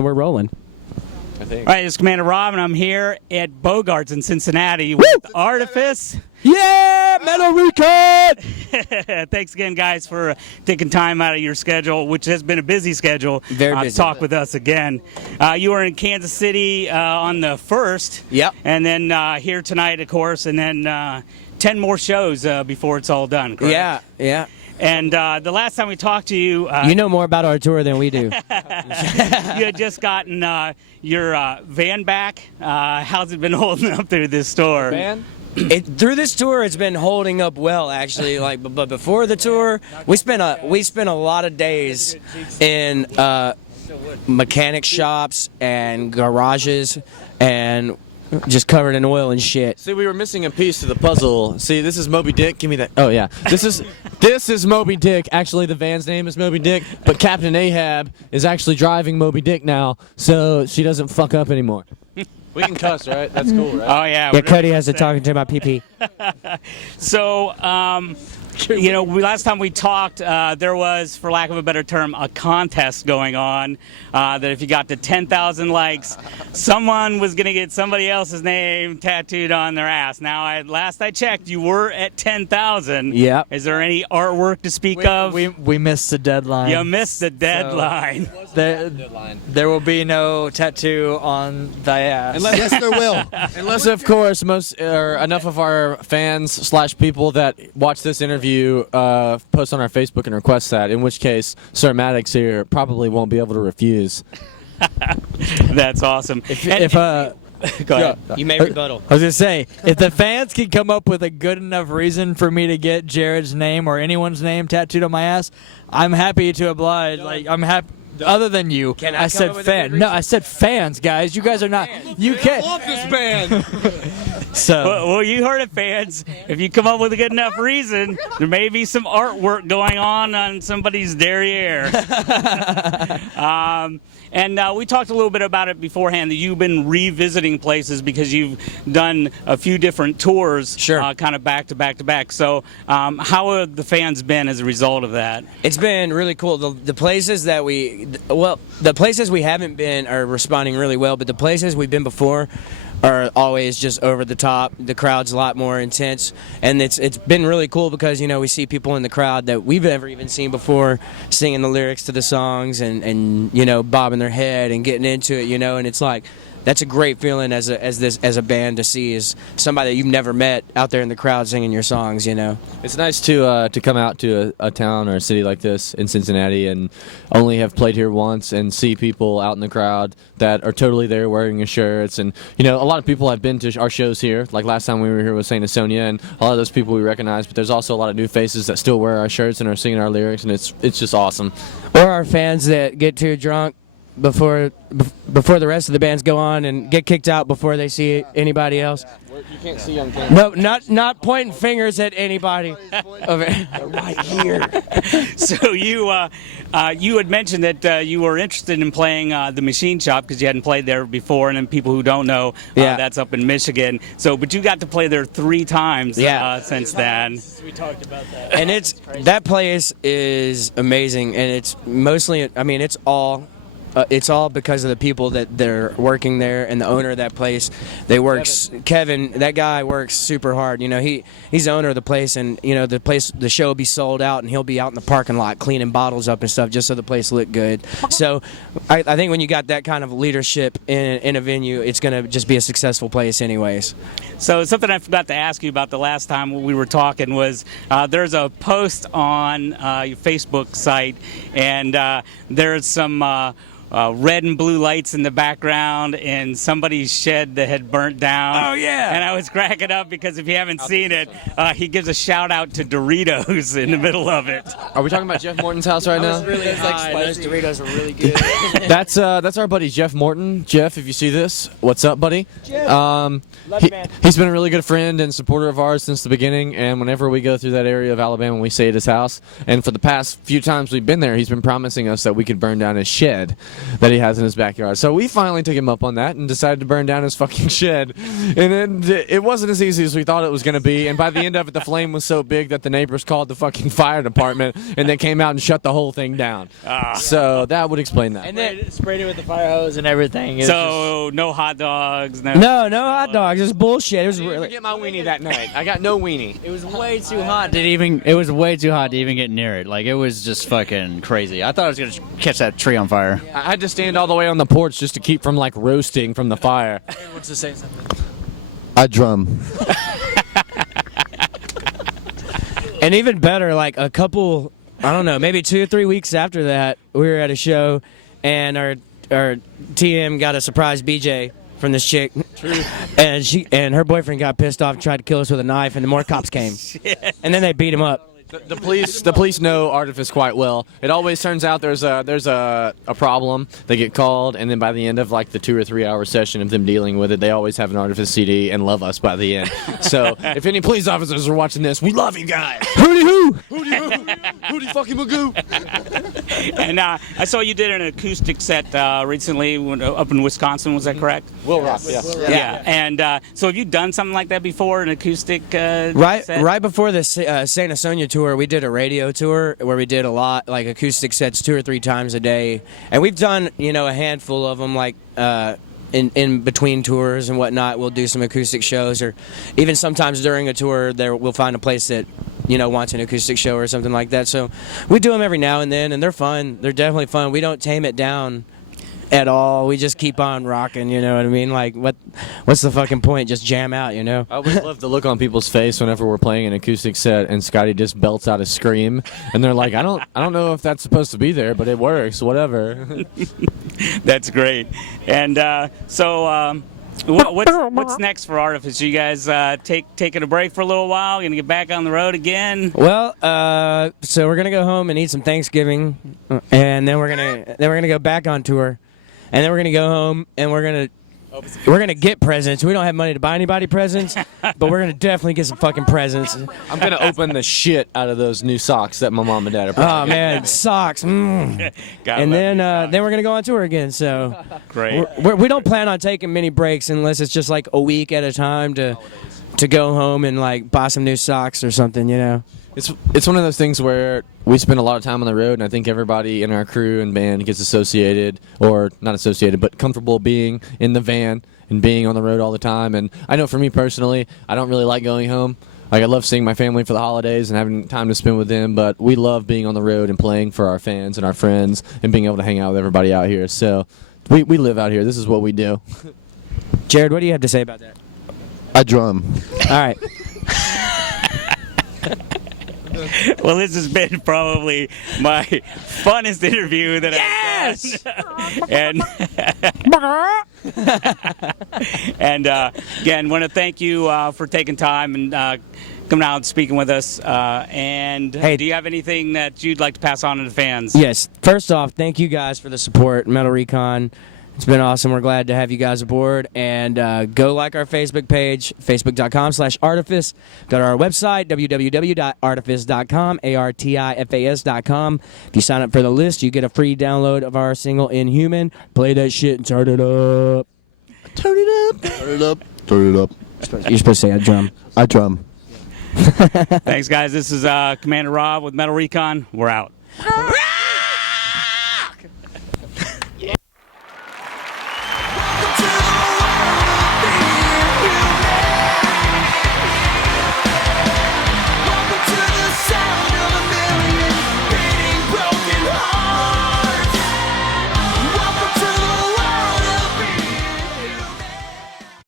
And we're rolling. I think. All right, it's Commander Rob, and I'm here at Bogarts in Cincinnati with Artifas. Yeah, Metal Recon! Thanks again, guys, for taking time out of your schedule, which has been a busy schedule, Very busy. to talk with us again. You were in Kansas City on the 1st. Yep. And then here tonight, of course, and then 10 more shows before it's all done, correct? Yeah. And the last time we talked to you... You know more about our tour than we do. You had just gotten your van back. How's it been holding up through this tour? Van? Through this tour, it's been holding up well, actually. But before the tour, we spent a lot of days in mechanic shops and garages and just covered in oil and shit. See, we were missing a piece to the puzzle. See, this is Moby Dick. Give me that. Oh yeah, this is Moby Dick. Actually, the van's name is Moby Dick, but Captain Ahab is actually driving Moby Dick now, so she doesn't fuck up anymore. We can cuss, right? That's cool, right? Oh yeah. Yeah, Cody has to talk to my PP. So, last time we talked, there was, for lack of a better term, a contest going on. That if you got to 10,000 likes, someone was going to get somebody else's name tattooed on their ass. Now, last I checked, you were at 10,000. Yeah. Is there any artwork to speak of? We missed the deadline. You missed the deadline. There will be no tattoo on the ass. Yes, there will. Unless, of course, enough of our fans / people that watch this interview post on our Facebook and request that, in which case Sir Maddox here probably won't be able to refuse. That's awesome. Go ahead. You may rebuttal. I was gonna say, if the fans can come up with a good enough reason for me to get Jared's name or anyone's name tattooed on my ass, I'm happy to oblige. Like, I'm happy. Other than you, Can I I said come up with a fan. good No, reason? I said fans, guys. You guys are not. You can't. love this band. So. Well, you heard it, fans. If you come up with a good enough reason, there may be some artwork going on somebody's derriere. And we talked a little bit about it beforehand, that you've been revisiting places because you've done a few different tours, Sure. kind of back to back to back. So how have the fans been as a result of that? It's been really cool. The places that the places we haven't been are responding really well, but the places we've been before are always just over the top. The crowd's a lot more intense, and it's been really cool because we see people in the crowd that we've never even seen before singing the lyrics to the songs and bobbing their head and getting into it, and it's like that's a great feeling as a band to see, is somebody that you've never met out there in the crowd singing your songs. It's nice to come out to a town or a city like this in Cincinnati and only have played here once and see people out in the crowd that are totally there wearing your shirts. And a lot of people have been to our shows here. Like last time we were here with Saint Sonia, and a lot of those people we recognize. But there's also a lot of new faces that still wear our shirts and are singing our lyrics, and it's just awesome. Or our fans that get too drunk before the rest of the bands go on and get kicked out before they see anybody else. You can't see on camera. No, not pointing fingers at anybody. Right here. So you had mentioned that you were interested in playing the Machine Shop because you hadn't played there before, and then people who don't know, that's up in Michigan. But you got to play there 3 times since then. We talked about that. And that place is amazing, and it's mostly, it's all because of the people that they're working there and the owner of that place. Kevin, that guy works super hard. He's the owner of the place, and the show will be sold out, and he'll be out in the parking lot cleaning bottles up and stuff just so the place look good. So I think when you got that kind of leadership in a venue, it's gonna just be a successful place anyways. So something I forgot to ask you about the last time we were talking was there's a post on your Facebook site, and there's some red and blue lights in the background in somebody's shed that had burnt down. Oh, yeah. And I was cracking up because if you haven't seen it, he gives a shout out to Doritos in the middle of it. Are we talking about Jeff Morton's house right now? Really high. Those Doritos are really good. That's our buddy Jeff Morton. Jeff, if you see this, what's up, buddy? Love you, man. He's been a really good friend and supporter of ours since the beginning, and whenever we go through that area of Alabama, we stay at his house. And for the past few times we've been there, he's been promising us that we could burn down his shed. that he has in his backyard. So we finally took him up on that and decided to burn down his fucking shed. And then it wasn't as easy as we thought it was going to be. And by the end of it, the flame was so big that the neighbors called the fucking fire department, and they came out and shut the whole thing down. So that would explain that. And then sprayed it with the fire hose and everything. It was So no hot dogs. No hot dogs. It was bullshit. It was I didn't really. get my weenie that night. I got no weenie. It was way too hot to even. It was way too hot to even get near it. Like it was just fucking crazy. I thought I was gonna catch that tree on fire. I had to stand all the way on the porch just to keep from like roasting from the fire. wants to say something. I drum. And even better, like a couple, I don't know, maybe 2 or 3 weeks after that, we were at a show, and our TM got a surprise BJ from this chick. True. And her boyfriend got pissed off and tried to kill us with a knife, and the more cops came. And then they beat him up. The police know Artifas quite well. It always turns out there's a problem. They get called, and then by the end of like the 2 or 3 hour session of them dealing with it, they always have an Artifas CD and love us by the end. So if any police officers are watching this, we love you guys. Hooty hoo! Hooty hoo! Hooty fucking magoo! And I saw you did an acoustic set recently up in Wisconsin. Was that correct? Will Rock, yes. Yeah. And so have you done something like that before, an acoustic Right, set? right before the Santa Sonia tour, we did a radio tour where we did a lot, like acoustic sets 2 or 3 times a day, and we've done a handful of them, like in between tours and whatnot. We'll do some acoustic shows, or even sometimes during a tour, we'll find a place that wants an acoustic show or something like that. So we do them every now and then, and they're fun. They're definitely fun. We don't tame it down at all. We just keep on rocking, you know what I mean? Like, what's the fucking point? Just jam out, you know? I always love the look on people's face whenever we're playing an acoustic set and Scotty just belts out a scream, and they're like, I don't know if that's supposed to be there, but it works, whatever. That's great. And what's next for Artifas? You guys taking a break for a little while? Gonna get back on the road again? Well, so we're gonna go home and eat some Thanksgiving, and then we're gonna go back on tour, and then we're gonna go home and we're gonna get presents. We don't have money to buy anybody presents, but we're gonna definitely get some fucking presents. I'm gonna open the shit out of those new socks that my mom and dad are putting. Oh man, socks. And then we're gonna go on tour again. So Great. we don't plan on taking many breaks unless it's just like a week at a time to go home and like buy some new socks or something, you know. It's one of those things where we spend a lot of time on the road, and I think everybody in our crew and band gets associated, or not associated, but comfortable being in the van and being on the road all the time. And I know for me personally, I don't really like going home. Like, I love seeing my family for the holidays and having time to spend with them, but we love being on the road and playing for our fans and our friends and being able to hang out with everybody out here. So we live out here. This is what we do. Jared, what do you have to say about that? I drum. All right. Well, this has been probably my funnest interview that I've done. And again, want to thank you for taking time and coming out and speaking with us. And Hey, do you have anything that you'd like to pass on to the fans? Yes. First off, thank you guys for the support, Metal Recon. It's been awesome. We're glad to have you guys aboard. And go like our Facebook page, facebook.com/Artifas. Go to our website, www.artifas.com, artifas.com. If you sign up for the list, you get a free download of our single, Inhuman. Play that shit and turn it up. Turn it up. Turn it up. Turn it up. You're supposed to say I drum. I drum. Thanks, guys. This is Commander Rob with Metal Recon. We're out.